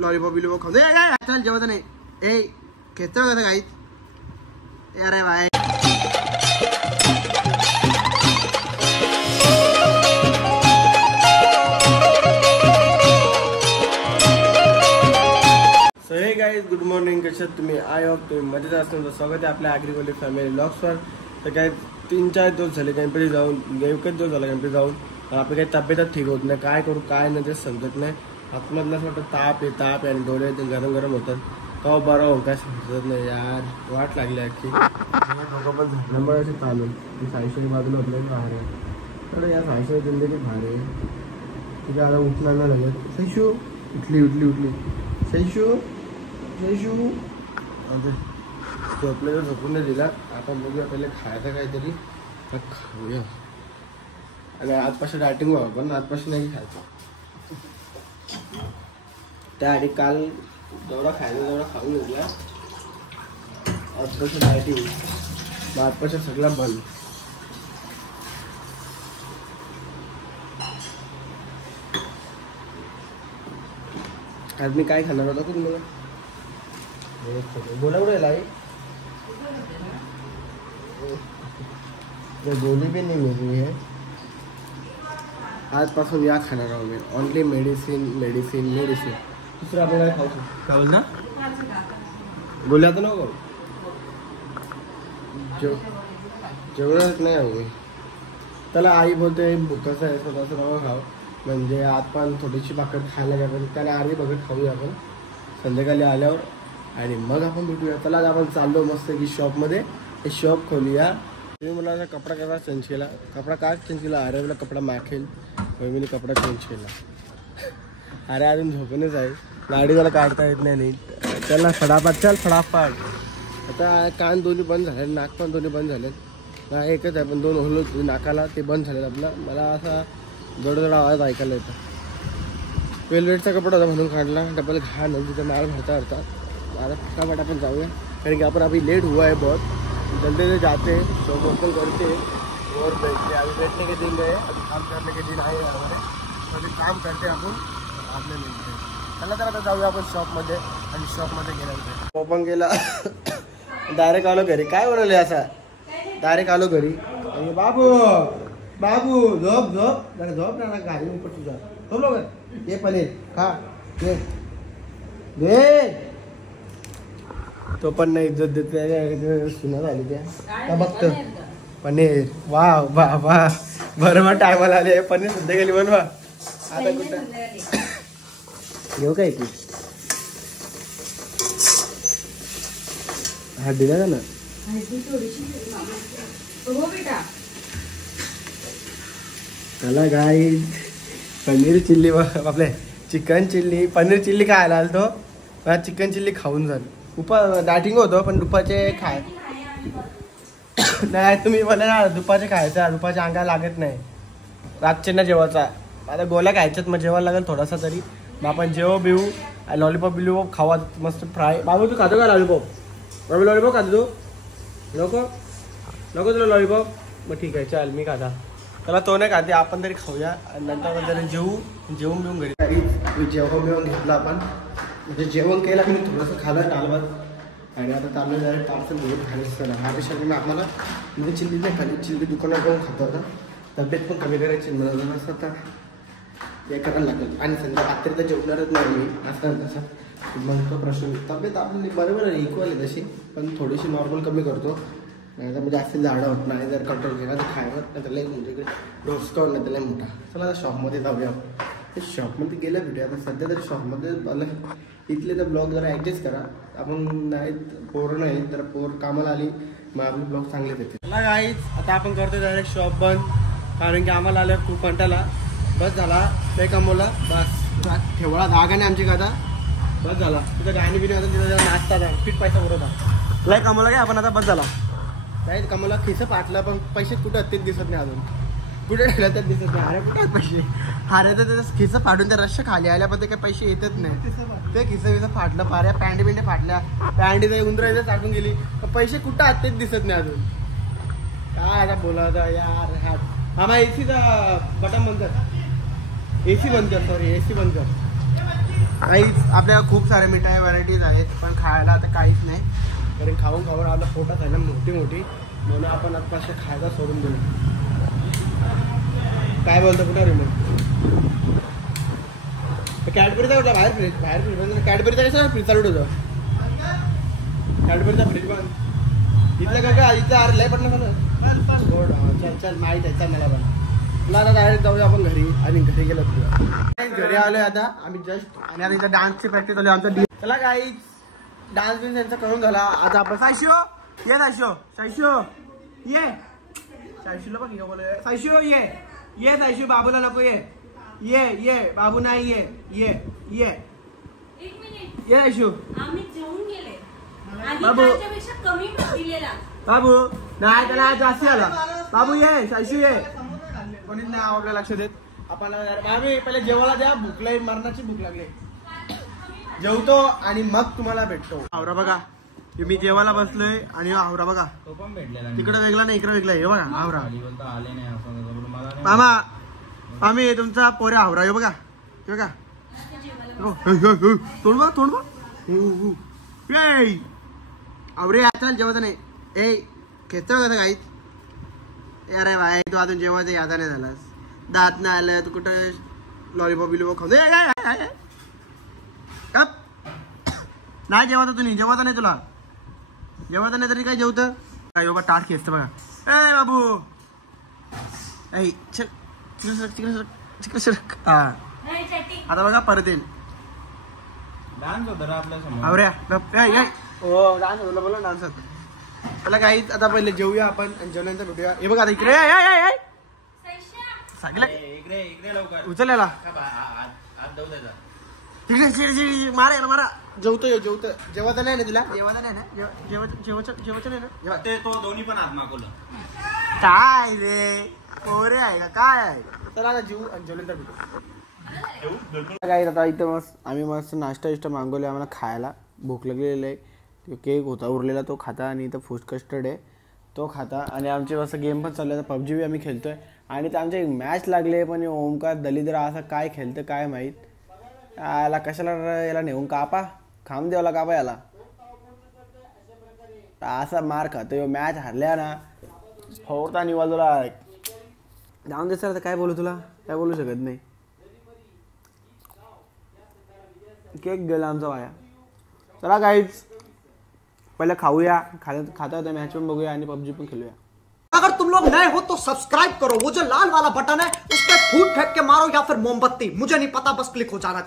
Lollipop बिलीपॉप खाऊ दे चल जेवत नाही ए खेचतो कसं काही अरे बाय सो हे गाईज गुड मॉर्निंग कशात तुम्ही आय होप तुम्ही मजेत असणार स्वागत आहे आपल्या ॲग्रिकल्चर फॅमिली ब्लॉग्सवर तर काय 3-4 दिवस झाले गणपती जाऊन एकच दिवस झाला गणपती जाऊन आपली काही तब्येतच ठीक होत नाही काय करू काय नाही ते समजत नाही आतमधलं असं वाटतं ताप आहे आणि डोळे गरम गरम होतात का बरं होऊन काय समजत नाही यार वाट लागली अख्खी डोकं पण नंबर असे चालून सायशेची बाजूला आपल्या बाहेर आहे तर या सायशे जिंदगी बाहेर आहे तिथे आता उठणार नाही लागत सैशू उठली सैशू झोपले झोपून नाही दिला आपण बघूया पहिले खायचं काहीतरी तर खाऊया आणि आजपासून डायटिंग व्हावं पण आजपासून नाही खायचं त्याआधी काल जेवढा खायचा तेवढा खाऊन घेतला आजपासून डायटिंग मग आजपासून सगळा बंद आज मी काय खाणार होता तुम्ही बोला कुठे लाई गोली भी नहीं मिल रही है आजपासून या खाणार आहोत मी ओनली मेडिसिन दुसरं आपण काय खाऊ शकतो ना गोळ्या तर नको जेवणाच नाही आहो त्याला आई बोलते भुकाचं आहे स्वतःचं नको खाऊ म्हणजे आज पण थोडीशी भाकर खायला घ्या त्याला अर्धी भाकर खाऊया आपण संध्याकाळी आल्यावर आणि मग आपण भेटूया त्याला आपण चाललो मस्त की शॉपमध्ये हे शॉप खोलूया मी मला असा कपडा कसा चेंज केला कपडा काय चेंज केला अरे मला कपडा माखेल मी कपडा चेंज केला अरे अजून झोपूनच आहे गाडी त्याला काढता येत नाही नीट त्याला फटाफट आता कान दोन्ही बंद झाले नाक पण दोन्ही बंद झाले ना एकच आहे पण 2 होलो नाकाला ते बंद झाले आपलं मला असा जड आवाज ऐकायला येतं वेलवेटचा कपडा होता म्हणून काढला डबल घाण तिथं माल भरता आता फटाफट आपण जाऊया कारण की आपण अभी लेट हुआ है बहुत जल्दी से जाते हैं शॉप ओपन करते और बैठते अभी बैठने के दिन गए अभी काम करने के दिन आए हमारे अभी काम करते आपण आपले मिळते चला तर आता जाऊया आपण शॉपमध्ये आणि शॉपमध्ये गेल्यानंतर ओपन केला डायरेक्ट आलो घरी काय बनवले असा डायरेक्ट आलो घरी आणि बाबू झोप ना गाडी ऊपर तुझा झोप लोक ये पनीर खा घे तो पण नाही इज्जत देते सुना झाली त्या बघत पनीर वा बरं मग टायमाला आले पनीर सध्या गेली बनवा आता कुठं घेऊ काय की हा दिला ना त्याला गाई पनीर चिल्ली आपले चिकन चिल्ली पनीर चिल्ली खायला आलो तो चिकन चिल्ली खाऊन झालं डायटिंग होतं पण दुपारचे खाय नाही तुम्ही बोला ना दुपारचे खायचा दुपारच्या अंगाला लागत नाही रातचे ना जेवायचा आता गोळ्या खायच्यात मग जेवायला लागेल थोडासा तरी मग आपण बिवू लॉलीपॉप बिलीपॉप खावा मस्त फ्राय बाबू तू खातो का लॉलीपॉप लॉलीपॉप खातो तू नको तुला लॉलीपॉप मग ठीक आहे चल मी खाता त्याला तो नाही खाते आपण तरी खाऊया आणि नंतर तरी जेवून बिवून घरी जेवण बिवून घेतलं आपण म्हणजे जेवण केलं मी थोडंसं खाल्लं टालवत आणि आता चाललं जरा पार्सल घेऊन खायचं हा पेशाने मी आम्हाला म्हणजे चिल्ली नाही खाली चिल्ली दुकानात जाऊन खातो आता तब्येत पण कमी करायची मला असं आता हे करायला लागलं आणि संध्या रात्री तर जेवणारच नाही मी असं तसं मग तो प्रश्न तब्येत आपली बरोबर आहे इक्वल आहे तशी पण थोडीशी नॉर्मल कमी करतो नाही तर म्हणजे जास्त झाडं होत नाही जर कंट्रोल केला तर खायवर नाही त्याला म्हणजे इकडे डोसकावर नाही त्याला मोठा चला आता शॉपमध्ये जाऊया ते शॉपमध्ये गेलं भेटूया आता सध्या तरी शॉपमध्ये आलं इथले तर ब्लॉग जरा ॲडजस्ट करा आपण नाही पोरं नाही तर पोर कामाला आली मग आपले ब्लॉग चांगले देते चला गाईच आता आपण करतो डायरेक्ट शॉप बंद कारण की आम्हाला आलं खूप कंटाळा बस झाला ते कमवला बस ठेवळा धागाने आमची गादा बस झाला तिथं गाणी बिणी आता तिथं नाचता फिट पैसा बरोबर लय कमवला काय आपण आता बस झाला नाही कमवला खिसं पाटलं पण पैसे कुठं तेच दिसत नाही अजून कुठे ठेवलं तर दिसत नाही अरे कुठे पैसे अरे तर त्याचं खिसं फाडून त्या रश्या खाली आल्या पण ते काही पैसे येतच नाही ते खिसं फाटलं पाऱ्या पॅन्ट बिंटे फाटल्या पॅन्ट उंदरायचं चाटून गेली पैसे कुठं आत तेच दिसत नाही अजून काय आता बोलायचं यार हा एसीचा बटन बंद कर एसी बंद कर सॉरी एसी बंद कर काहीच आपल्याला खूप सारे मिठाई व्हरायटीज आहेत, पण खायला आता काहीच नाही. कारण खाऊन खाऊन आपला पोटात आहे ना मोठी मोठी, म्हणून आपण आत्ताशे खायला सोडून दिलं. काय बोलतो कुठं रिमोट? कॅडबरीचा कुठला बाहेर फ्रीज कॅडबरीचा कसं फ्रीज चालू होतं. कॅडबरीचा फ्रीज पण इथलं का इथं अरे लय पडलं मला. चल चल माहीत आहे, चल मला पण. मला आता डायरेक्ट जाऊया आपण घरी. आणि घरी गेलो घरी आलोय आता आम्ही जस्ट. आणि आता इथं डान्सची प्रॅक्टिस चालू आहे आमचा. चला काही डान्स बिन्स यांचा करून घाला. आता आपण सायशो ये, सायशो सायशो ये, सायशूला बघ बोल सायशो ये ये, सायशू बाबूला नको ये ये बाबू नाही ये ये ये ये सायशू. आम्ही जेवून गेले. बाबू कमी दिलेला बाबू नाही त्याला जास्त आला. बाबू ये सायशू ये. कोणीच नाही आपल्या लक्ष देत. आपण आम्ही पहिले जेवायला द्या, भूक लागली मरणाची भूक लागली. जेवतो आणि मग तुम्हाला भेटतो. आवरा बघा मी जेवायला बसलोय आणि आवरा बघा तिकडे वेगळा नाही इकडे वेगळा. हे बघा आवरा मामा आम्ही तुमचा पोरे आवरा. हे बघा हे बघा तोंड बघ तोंड बघ. आवरे आता जेवायचं नाही. ए खेचतो कसं काहीच. अरे बाय तू अजून जेवायचं यादा नाही झालास. दात नाही आलं तू कुठं लॉलीपॉप बिलीपॉप खाऊ. नाही जेवायचं तुम्ही. जेवायचं नाही तुला. जेवायचं नाही तरी काय जेवतं काय बाबा. टाट खेचतं बघा. ए बाबू ऐ चल चिकन सरक. हा आता बघा परत येईल डान्स होता आपल्या समोर. आवऱ्या हो डान्स होता बोला डान्स होता. त्याला काहीच आता पहिले जेवूया आपण आणि जेवल्यानंतर भेटूया. हे बघा आता इकडे उचलला तिकडे मारा मारा. जेवतो जेवतो. जेवायचं नाही ना तुला. जेवायचं नाही ना. जेवायचं नाही ना. ते तो दोन्ही पण हात मागवलं काय रे पोरे आहे का काय आहे. चला आता जेवू आणि जेवल्यानंतर भेटू. काय आता इथं मस्त आम्ही मस्त नाश्ता विष्टा मागवले आम्हाला खायला. भूक लागलेली आहे. केक होता उरलेला तो खाता आणि इथं फूड कस्टर्ड आहे तो खाता. आणि आमचे मस्त गेम पण चालू आहे. पबजी बी आम्ही खेळतोय. आणि ते आमचे मॅच लागले पण ओमकार दलिद्र असं काय खेळतं काय माहीत. याला कशाला याला नेऊन कापा खाम द्यावला कापा याला. असा मार खातो. मॅच हरल्या ना फोडता निवाजला जाऊन दे सर. आता काय बोलू तुला काय बोलू शकत नाही. केक गेला आमचा वाया. चला काहीच पहले खाऊया. खाता होता मॅच पण बघूया आणि पबजी पण खेलूया. अगर तुम लोग नए हो तो सब्सक्राइब करो. वो जो लाल वाला बटन है उस पर फूट फेंक के मारो या फिर मोमबत्ती, मुझे नहीं पता, बस क्लिक हो जाना चाहिए.